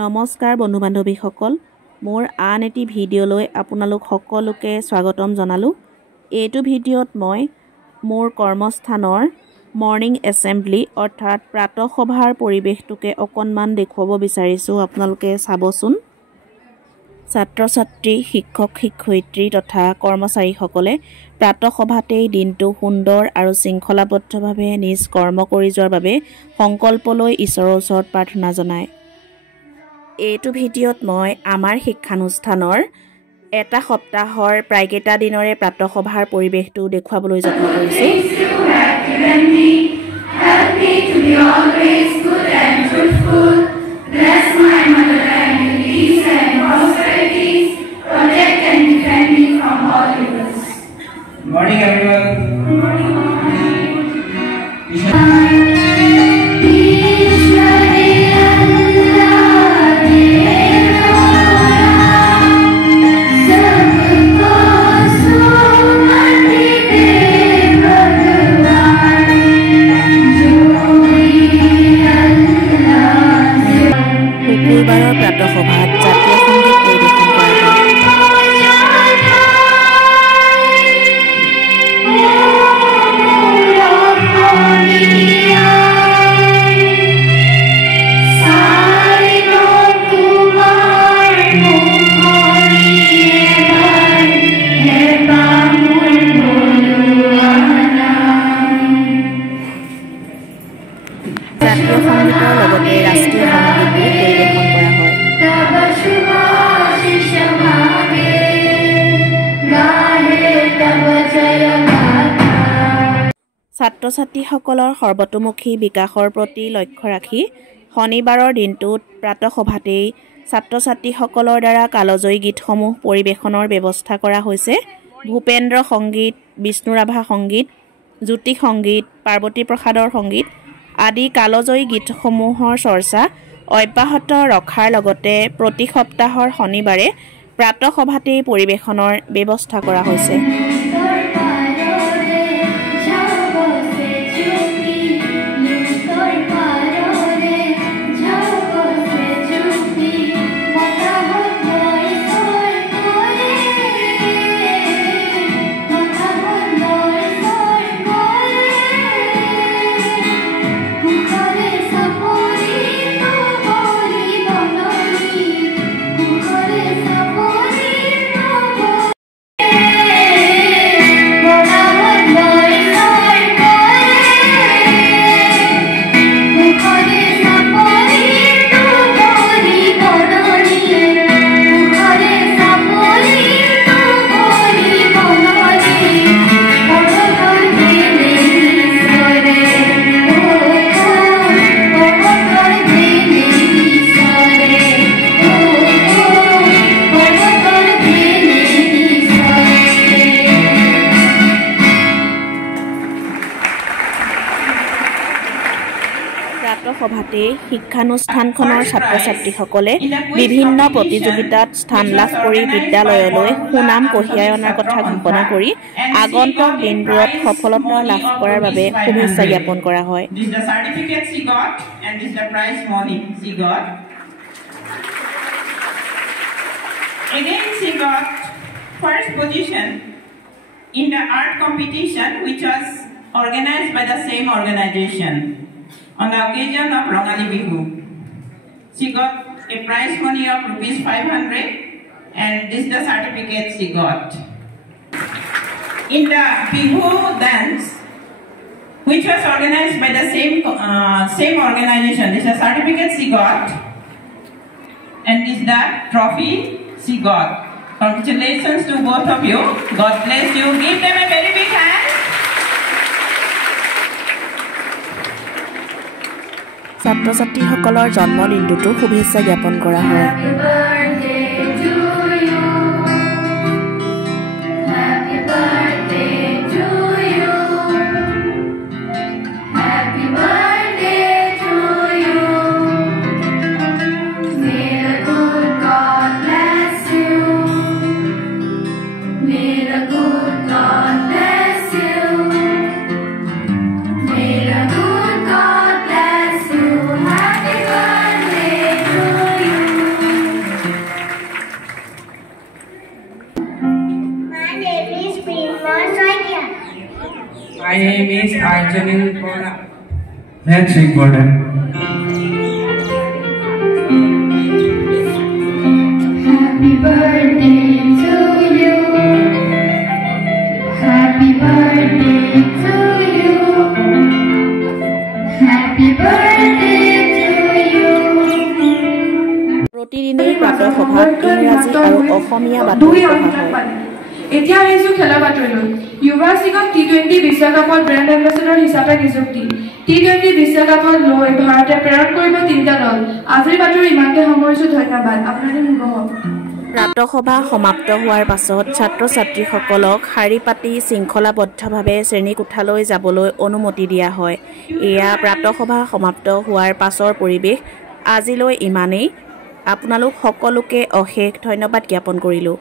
নমস্কাৰ বন্ধু বান্ধৱীসকল মোৰ আন এটি ভিডিঅ'লৈ আপোনালোক সকলোকে স্বাগতম জনালো। এইটো ভিডিঅ'ত মই মোৰ কৰ্মস্থানৰ মৰ্নিং এছেম্বলি অৰ্থাৎ প্ৰাতঃ সভাৰ পৰিৱেশটোকে অকণমান দেখুৱাব বিচাৰিছোঁ। আপোনালোকে চাবচোন। ছাত্ৰ ছাত্ৰী শিক্ষক শিক্ষয়িত্ৰী তথা কৰ্মচাৰীসকলে প্ৰাতঃ সভাতেই দিনটো সুন্দৰ আৰু শৃংখলাবদ্ধভাৱে নিজ কৰ্ম কৰি যোৱাৰ বাবে সংকল্প লৈ ঈশ্বৰৰ ওচৰত প্ৰাৰ্থনা জনায়। এইটো ভিডিঅ'ত মই আমাৰ শিক্ষানুষ্ঠানৰ এটা সপ্তাহৰ প্ৰায়কেইটা দিনৰে প্ৰাতঃ সভাৰ পৰিৱেশটো দেখুৱাবলৈ যত্ন কৰিছোঁ। Morning everyone. শুকুৰবাৰৰ প্ৰাতঃ সভাত জাতীয় সংগীত পৰিৱেশন কৰা হয়। জাতীয় সংগীতৰ লগতে ৰাষ্ট্ৰীয় সংগীতো পৰিৱেশন কৰা হয়। ছাত্ৰ ছাত্ৰীসকলৰ সৰ্বতোমুখী বিকাশৰ প্ৰতি লক্ষ্য ৰাখি শনিবাৰৰ দিনটোত প্ৰাতঃ সভাতেই ছাত্ৰ ছাত্ৰীসকলৰ দ্বাৰা কালজয়ী গীতসমূহ পৰিৱেশনৰ ব্যৱস্থা কৰা হৈছে। ভূপেন্দ্ৰ সংগীত, বিষ্ণুৰাভা সংগীত, জ্যোতি সংগীত, পাৰ্বতী প্ৰসাদৰ সংগীত আদি কালজয়ী গীতসমূহৰ চৰ্চা অব্যাহত ৰখাৰ লগতে প্ৰতি সপ্তাহৰ শনিবাৰে প্ৰাতঃ সভাতেই পৰিৱেশনৰ ব্যৱস্থা কৰা হৈছে। প্ৰাতঃ সভাতেই শিক্ষানুষ্ঠানখনৰ ছাত্ৰ ছাত্ৰীসকলে বিভিন্ন প্ৰতিযোগিতাত স্থান লাভ কৰি বিদ্যালয়লৈ সুনাম কঢ়িয়াই অনাৰ কথা ঘোষণা কৰি আগন্তুক দিনবোৰত সফলতা লাভ কৰাৰ বাবে শুভেচ্ছা জ্ঞাপন কৰা হয়। Again, she got first position in the art competition which was organized by the same organization on the occasion of Rongani Bihu. She got a prize money of ₹500 and this is the certificate she got. In the Bihu dance which was organized by the same organization, this is the certificate she got and this is the trophy she got. Congratulations to both of you. God bless you. Give them a very big hand. ছাত্ৰ ছাত্ৰীসকলৰ জন্মদিনটোতো শুভেচ্ছা জ্ঞাপন কৰা হয়। May the good God bless you. Happy birthday to you. My name is Arjanil Pora. Let's sing for them. Happy birthday to you. Happy birthday to you. Happy birthday to you. প্ৰতিদিনেই প্ৰাতঃসভাত ইংৰাজী আৰু অসমীয়া বাতৰি পঢ়া হয়। এতিয়া আহিছো খেলা বাতৰিলৈ। युवराज सिंहক T20 বিশ্বকাপত ব্ৰেণ্ড এম্বেছাডৰ হিচাপে নিযুক্তি। টি20 বিশ্বকাপত লৈ ভাৰতে প্ৰেৰণ কৰিব 3টা দল। আজিৰ বাতৰি ইমানতে সামৰিছো, ধন্যবাদ। আপোনালোকে শুভ হওক। প্ৰাতঃসভা সমাপ্ত হোৱাৰ পাছত ছাত্ৰ ছাত্ৰীসকলক শাৰী পাতি শৃংখলাবদ্ধভাৱে শ্ৰেণীকোঠালৈ যাবলৈ অনুমতি দিয়া হয়। এয়া প্ৰাতঃসভা সমাপ্ত হোৱাৰ পাছৰ পৰিৱেশ। আজিলৈ ইমানেই। আপোনালোক সকলোকে অশেষ ধন্যবাদ জ্ঞাপন কৰিলোঁ।